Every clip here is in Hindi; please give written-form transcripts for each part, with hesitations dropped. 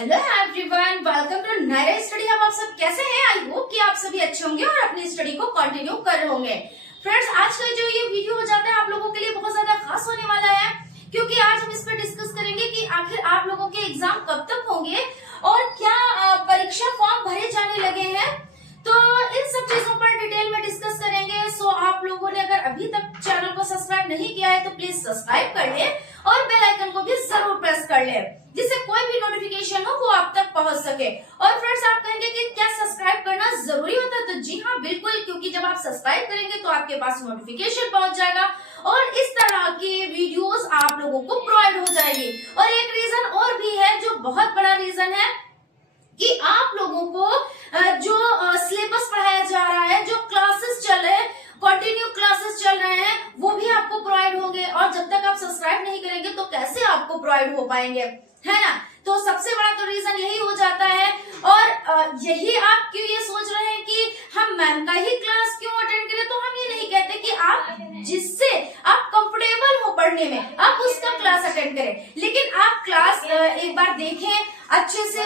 हेलो एवरीवन, वेलकम टू नया स्टडी हब। आप सब कैसे हैं? आई होप कि आप सभी अच्छे होंगे और अपनी स्टडी को कंटिन्यू कर रहे होंगे। फ्रेंड्स, आज का जो ये वीडियो हो जाता है आप लोगों के लिए बहुत ज्यादा खास होने वाला है, क्योंकि आज हम इस पर डिस्कस करेंगे कि आखिर आप लोगों के एग्जाम कब तक होंगे और क्या परीक्षा फॉर्म भरे जाने लगे हैं। तो इन सब चीजों पर डिटेल में डिस्कस करेंगे। सो आप लोगों ने अगर अभी तक चैनल को सब्सक्राइब नहीं किया है तो प्लीज सब्सक्राइब कर ले और बेल आइकन को भी जरूर प्रेस कर ले, जिससे कोई भी नोटिफिकेशन हो वो आप तक पहुंच सके। और फ्रेंड्स, आप कहेंगे कि क्या सब्सक्राइब करना जरूरी होता है? तो जी हाँ, बिल्कुल, क्योंकि जब आप सब्सक्राइब करेंगे तो आपके पास नोटिफिकेशन पहुंच जाएगा और इस तरह के वीडियोस आप लोगों को प्रोवाइड हो जाएगी। और एक रीजन और भी है जो बहुत बड़ा रीजन है कि आप लोगों को जो सिलेबस पढ़ाया जा रहा है, जो क्लासेस चल रहे हैं, कंटिन्यू क्लासेस चल रहे हैं, वो भी आपको प्रोवाइड होंगे। और जब तक आप सब्सक्राइब नहीं करेंगे तो कैसे आपको प्रोवाइड हो पाएंगे, है ना? तो सबसे बड़ा तो रीजन यही हो जाता है। और यही आप क्यों ये सोच रहे हैं कि हम मैम का ही क्लास क्यों अटेंड करें, तो हम ये नहीं कहते कि आप जिससे आप कंफर्टेबल हो पढ़ने में आप उसका क्लास अटेंड करें, लेकिन आप क्लास एक बार देखें, अच्छे से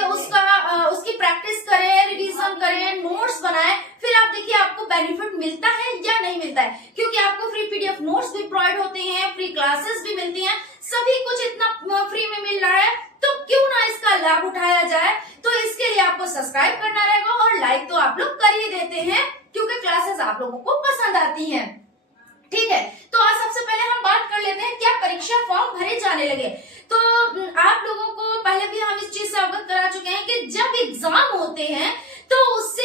उसकी प्रैक्टिस करें, रिवीजन करें, नोट्स बनाएं, फिर आप देखिए आपको बेनिफिट मिलता है या नहीं मिलता है। क्योंकि आपको फ्री पीडीएफ नोट्स भी प्रोवाइड होते हैं, फ्री क्लासेस भी मिलती हैं, सभी कुछ इतना फ्री में मिल रहा है, तो क्यों ना इसका लाभ उठाया जाए। तो इसके लिए आपको सब्सक्राइब करना रहेगा और लाइक तो आप लोग कर ही देते हैं, क्योंकि क्लासेस आप लोगों को पसंद आती हैं। ठीक है, तो आज सबसे पहले हम बात कर लेते हैं क्या परीक्षा फॉर्म भरे जाने लगे। तो आप लोगों को पहले भी हम इस चीज से अवगत करा चुके हैं कि जब एग्जाम होते हैं तो उससे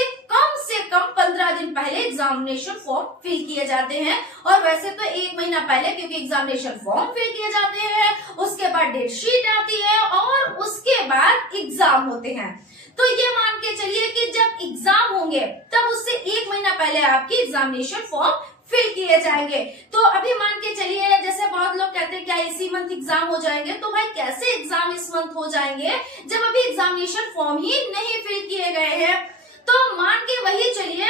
कम 15 दिन पहले एग्जामिनेशन फॉर्म फिल किए जाते हैं। और वैसे तो 1 महीना पहले, क्योंकि एग्जामिनेशन फॉर्म फिल किए जाते हैं, उसके बाद डेट शीट आती है और उसके बाद एग्जाम होते हैं। तो ये मान के चलिए कि जब एग्जाम होंगे तब उससे 1 महीना पहले आपकी एग्जामिनेशन फॉर्म फिल किए जाएंगे। तो अभी मान के चलिए, जैसे बहुत लोग कहते हैं क्या इसी मंथ एग्जाम हो जाएंगे, तो भाई कैसे एग्जाम इस मंथ हो जाएंगे जब अभी एग्जामिनेशन फॉर्म ही नहीं फिल किए गए हैं। तो मान के वही चलिए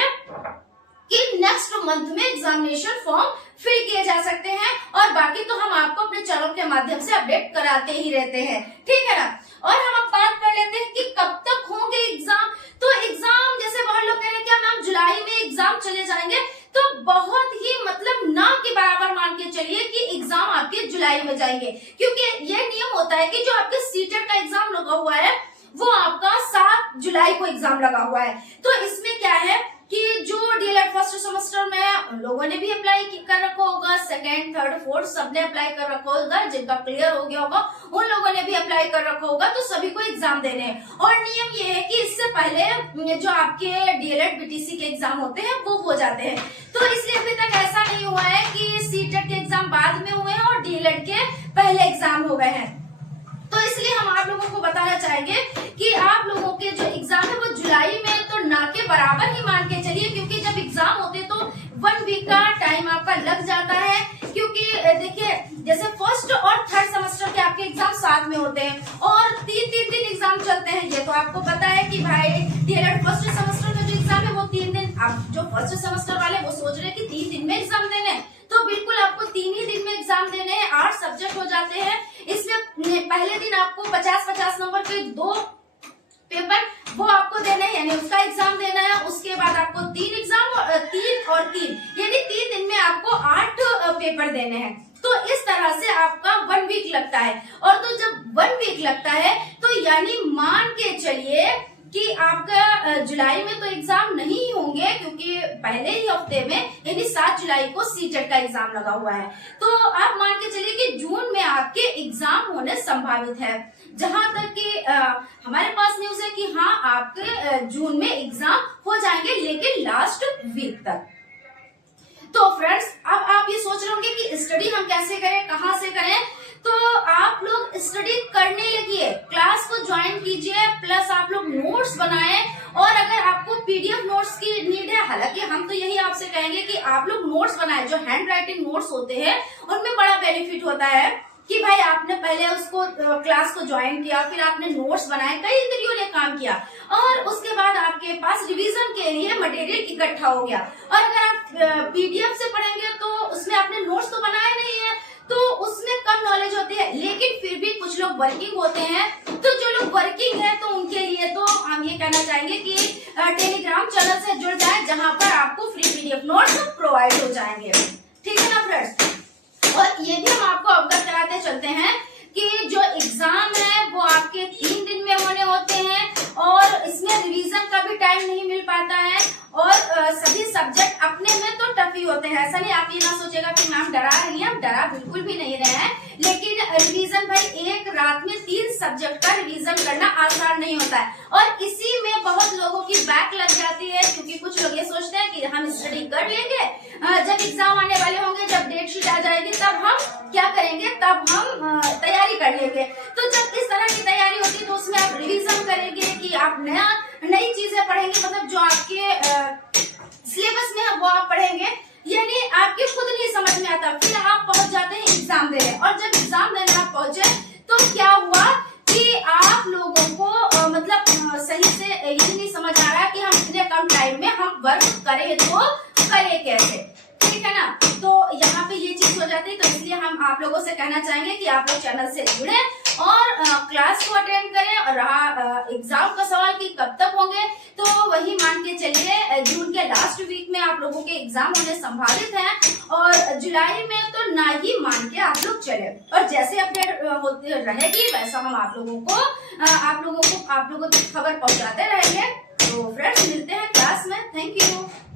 कि नेक्स्ट मंथ में एग्जामिनेशन फॉर्म फिल किए जा सकते हैं, और बाकी तो हम आपको अपने चैनल के माध्यम से अपडेट कराते ही रहते हैं, ठीक है ना। और हम अब बात कर लेते हैं कि कब तक होंगे एग्जाम। तो एग्जाम, जैसे बहुत लोग कह रहे हैं क्या मैम जुलाई में एग्जाम चले जाएंगे, तो बहुत ही मतलब ना के बराबर मान के चलिए कि एग्जाम आपके जुलाई में जाएंगे। क्योंकि ये नियम होता है कि जो आपके सीटेट का एग्जाम लगा हुआ है वो आपका 7 जुलाई को एग्जाम लगा हुआ है। तो इसमें क्या है कि जो डीएलएड फर्स्ट सेमेस्टर में उन लोगों ने भी अप्लाई कर रखा होगा, सेकंड, थर्ड, फोर्थ सबने अप्लाई कर रखा होगा, जिनका क्लियर हो गया होगा उन लोगों ने भी अप्लाई कर रखा होगा, तो सभी को एग्जाम देने हैं। और नियम ये है कि इससे पहले जो आपके डीएलएड बीटीसी के एग्जाम होते हैं वो हो जाते हैं। तो इसलिए अभी तक ऐसा नहीं हुआ है कि सीटेट के एग्जाम बाद में हुए हैं और डीएलएड के पहले एग्जाम हो गए हैं। तो इसलिए हम आप लोगों को बताना चाहेंगे कि आप लोगों के जो एग्जाम है वो जुलाई में तो ना के बराबर ही मान के चलिए, क्योंकि जब एग्जाम होते तो 1 वीक का टाइम आपका लग जाता है। क्योंकि देखिए, जैसे फर्स्ट और थर्ड सेमेस्टर के आपके एग्जाम साथ में होते हैं और 3-3 दिन एग्जाम चलते हैं। ये तो आपको पता है कि भाई डीएलएड फर्स्ट सेमेस्टर में जो एग्जाम है वो 3 दिन, आप जो फर्स्ट सेमेस्टर वाले वो सोच रहे हैं कि 3 दिन में एग्जाम देने, तो बिल्कुल आपको 3 ही दिन में एग्जाम देने हैं। 8 सब्जेक्ट हो जाते हैं। इसमें पहले दिन आपको 50-50 नंबर के 2 पेपर वो आपको देना है, यानी उसका एग्जाम देना है। उसके बाद आपको 3 एग्जाम, 3 और 3 यानी 3 दिन में आपको 8 पेपर देने हैं। तो इस तरह से आपका 1 वीक लगता है। और तो जब 1 वीक लगता है तो यानी मान के चलिए कि आपका जुलाई में तो एग्जाम नहीं होंगे, क्योंकि पहले ही हफ्ते में यानी 7 जुलाई को सीटेट का एग्जाम लगा हुआ है। तो आप मान के चलिए कि जून में आपके एग्जाम होने संभावित है। जहां तक कि हमारे पास न्यूज है कि हाँ, आपके जून में एग्जाम हो जाएंगे, लेकिन लास्ट वीक तक। तो फ्रेंड्स, अब आप ये सोच रहे होंगे कि स्टडी हम कैसे करें, कहाँ से करें। तो आप लोग स्टडी करने लगिए, क्लास को ज्वाइन कीजिए, प्लस आप लोग नोट्स बनाएं। और अगर आपको पीडीएफ नोट्स की नीड है, हालांकि हम तो यही आपसे कहेंगे कि आप लोग नोट्स बनाएं। जो हैंड राइटिंग नोट्स होते हैं उनमें बड़ा बेनिफिट होता है कि भाई आपने पहले उसको क्लास को ज्वाइन किया, फिर आपने नोट्स बनाए, कई तरीकों ने काम किया, और उसके बाद आपके पास रिवीजन के लिए मटेरियल इकट्ठा हो गया। और अगर आप पीडीएफ से पढ़ेंगे तो उसमें आपने नोट्स तो बनाए नहीं है, तो उसमें कम नॉलेज होती है। लेकिन फिर भी कुछ लोग वर्किंग होते हैं, तो जो लोग वर्किंग है तो टेलीग्राम चैनल से जुड़ जाए, जहां पर आपको फ्री पीडीएफ नोट्स प्रोवाइड हो जाएंगे। ठीक है ना फ्रेंड्स। और ये भी हम आपको अवगत कराते चलते हैं कि जो एग्जाम है वो आपके 3 दिन में होने होते हैं और इसमें रिवीजन का भी टाइम नहीं मिल पाता है और सभी सब्जेक्ट अपने में तो टफ ही होते हैं। ऐसा नहीं आप ये ना सोचेगा कि मैम डरा रही है, हम डरा बिल्कुल भी नहीं रहे हैं, लेकिन रिवीजन भाई एक रात में 3 सब्जेक्ट का रिवीजन करना आसान नहीं होता है और इसी में बहुत लोगों की बैक लग जाती है, क्योंकि कुछ लोग ये सोचते हैं कि हम स्टडी कर लेंगे, जब एग्जाम आने वाले होंगे, जब डेट शीट आ जाएगी तब हम क्या करेंगे, तब हम तैयारी कर लेंगे। तो जब इस तरह की तैयारी होती है तो उसमें आप रिवीजन करेंगे कि आप नई चीजें पढ़ेंगे, मतलब जो आपके सिलेबस में है वो आप पढ़ेंगे, यानी आपके खुद नहीं समझ में आता, फिर आप पहुंच जाते हैं एग्जाम देने। और जब एग्जाम देने आप पहुंचे तो क्या हुआ कि आप लोगों को मतलब सही से ये नहीं समझ आ रहा कि हम इतने कम टाइम में हम वर्क करें तो करें कैसे। ठीक है ना, तो यहाँ पे ये चीज हो जाती है। तो इसलिए हम आप लोगों से कहना चाहेंगे कि आप लोग चैनल से जुड़े और क्लास को अटेंड करें। और रहा एग्जाम का सवाल कि कब तक होंगे, तो वही मान के चलिए जून के लास्ट वीक में आप लोगों के एग्जाम होने संभावित हैं और जुलाई में तो ना ही मान के आप लोग चले। और जैसे अपडेट होती रहेगी वैसा हम आप लोगों तक खबर पहुंचाते रहेंगे। तो फ्रेंड्स मिलते हैं क्लास में। Thank you.